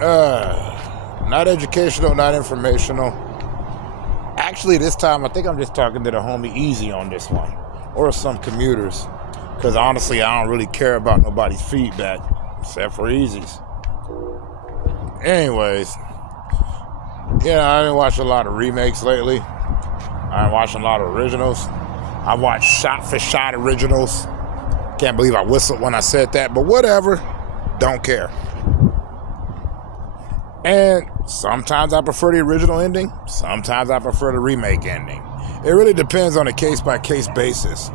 Not educational, not informational. Actually, this time I think I'm just talking to the homie Easy on this one, or some commuters, because honestly I don't really care about nobody's feedback except for Easy's. Anyways, yeah, I've been watching a lot of remakes lately. I've been watching a lot of originals. I watched shot for shot originals. Can't believe I whistled when I said that, but whatever. Don't care. And sometimes I prefer the original ending. Sometimes I prefer the remake ending. It really depends on a case-by-case basis.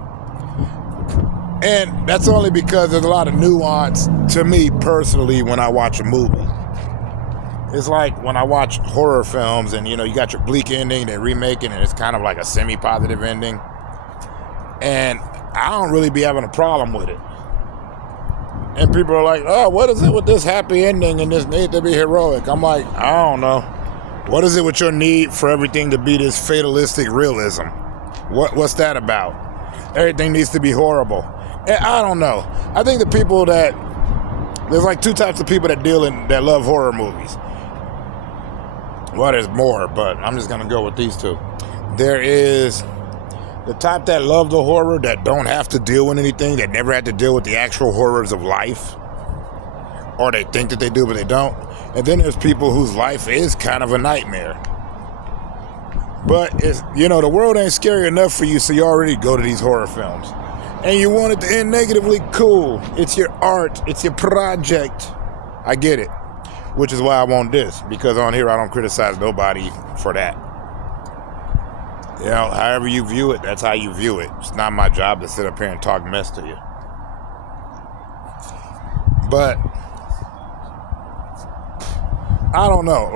And that's only because there's a lot of nuance to me personally when I watch a movie. It's like when I watch horror films and, you got your bleak ending, they remake it, and it's kind of like a semi-positive ending. And I don't really be having a problem with it. And people are like, oh, what is it with this happy ending and this need to be heroic? I'm like, I don't know. What is it with your need for everything to be this fatalistic realism? What's that about? Everything needs to be horrible. And I don't know. I think the people there's like two types of people that love horror movies. Well, there's more, but I'm just going to go with these two. There is the type that love the horror, that don't have to deal with anything, that never had to deal with the actual horrors of life. Or they think that they do, but they don't. And then there's people whose life is kind of a nightmare. But, the world ain't scary enough for you, so you already go to these horror films. And you want it to end negatively, cool. It's your art. It's your project. I get it. Which is why I want this. Because on here, I don't criticize nobody for that. However you view it, that's how you view it. It's not my job to sit up here and talk mess to you. But, I don't know.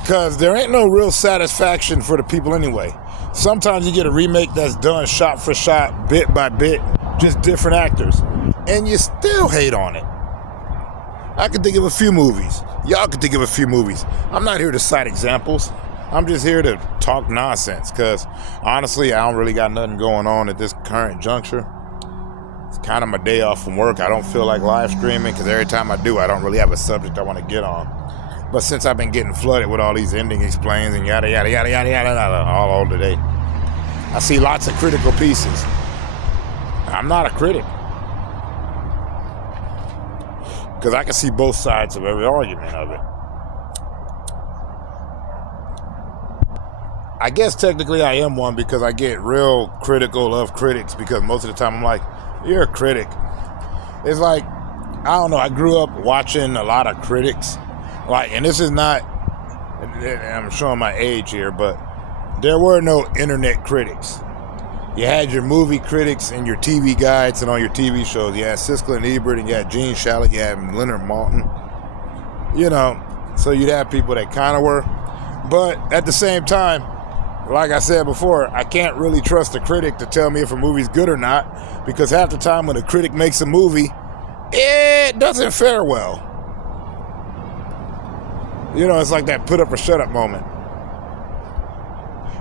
Because there ain't no real satisfaction for the people anyway. Sometimes you get a remake that's done shot for shot, bit by bit, just different actors. And you still hate on it. I can think of a few movies. Y'all can think of a few movies. I'm not here to cite examples. I'm just here to talk nonsense because, honestly, I don't really got nothing going on at this current juncture. It's kind of my day off from work. I don't feel like live streaming because every time I do, I don't really have a subject I want to get on. But since I've been getting flooded with all these ending explains and yada, yada, yada, yada, yada, yada, all today, I see lots of critical pieces. I'm not a critic because I can see both sides of every argument of it. I guess technically I am one because I get real critical of critics because most of the time I'm like, you're a critic. It's like, I don't know, I grew up watching a lot of critics. And this is not, I'm showing my age here, but there were no internet critics. You had your movie critics and your TV guides and on your TV shows. You had Siskel and Ebert and you had Gene Shalit, you had Leonard Maltin. So you'd have people that kind of were. But at the same time, like I said before, I can't really trust a critic to tell me if a movie's good or not, because half the time when a critic makes a movie, it doesn't fare well. It's like that put up or shut up moment.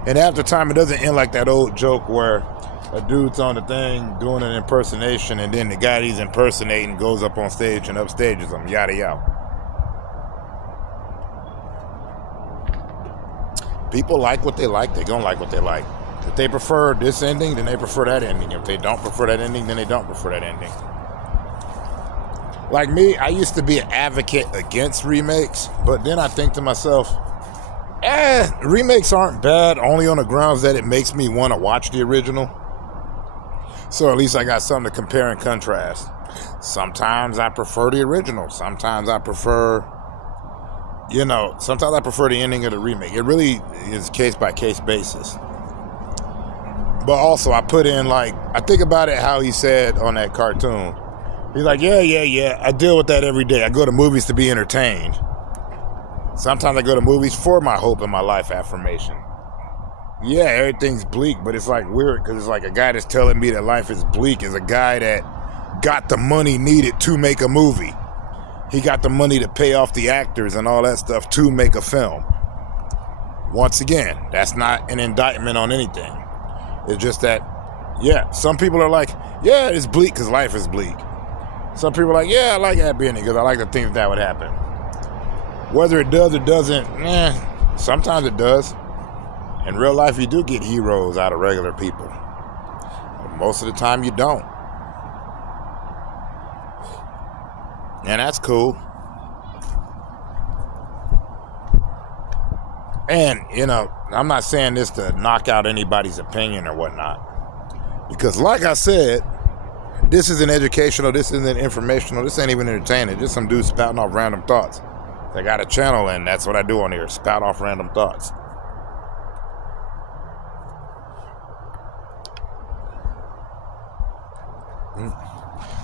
And half the time it doesn't end like that old joke where a dude's on the thing doing an impersonation and then the guy he's impersonating goes up on stage and upstages him, yada yada. People like what they like, they're going to like what they like. If they prefer this ending, then they prefer that ending. If they don't prefer that ending, then they don't prefer that ending. Like me, I used to be an advocate against remakes, but then I think to myself, remakes aren't bad, only on the grounds that it makes me want to watch the original. So at least I got something to compare and contrast. Sometimes I prefer the original. Sometimes I prefer the ending of the remake. It really is case-by-case basis. But also, I put in, I think about it how he said on that cartoon. He's like, yeah, I deal with that every day. I go to movies to be entertained. Sometimes I go to movies for my hope and my life affirmation. Yeah, everything's bleak, but it's weird because it's like a guy that's telling me that life is bleak is a guy that got the money needed to make a movie. He got the money to pay off the actors and all that stuff to make a film. Once again, that's not an indictment on anything. It's just that, some people are like, it's bleak because life is bleak. Some people are like, yeah, I like happy ending because I like to think that would happen. Whether it does or doesn't, sometimes it does. In real life, you do get heroes out of regular people. But most of the time, you don't. And that's cool. And, I'm not saying this to knock out anybody's opinion or whatnot. Because like I said, this isn't educational, this isn't informational, this ain't even entertaining. Just some dude spouting off random thoughts. I got a channel and that's what I do on here, spout off random thoughts.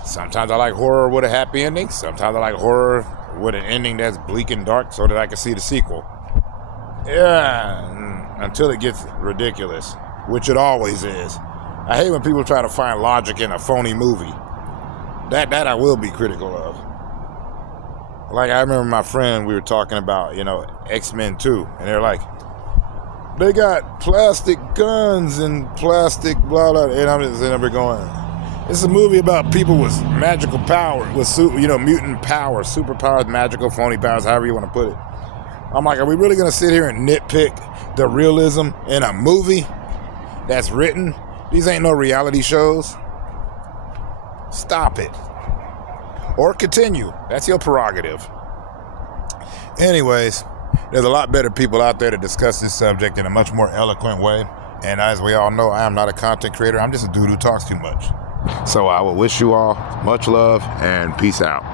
Sometimes I like horror with a happy ending. Sometimes I like horror with an ending that's bleak and dark so that I can see the sequel. Yeah, until it gets ridiculous, which it always is. I hate when people try to find logic in a phony movie. That I will be critical of. Like, I remember my friend, we were talking about, X-Men 2, and they're like, they got plastic guns and plastic blah, blah, and I'm just sitting there going, it's a movie about people with magical power, with, mutant powers, superpowers, magical, phony powers, however you want to put it. I'm like, are we really going to sit here and nitpick the realism in a movie that's written? These ain't no reality shows. Stop it. Or continue. That's your prerogative. Anyways, there's a lot better people out there to discuss this subject in a much more eloquent way. And as we all know, I am not a content creator. I'm just a dude who talks too much. So I will wish you all much love and peace out.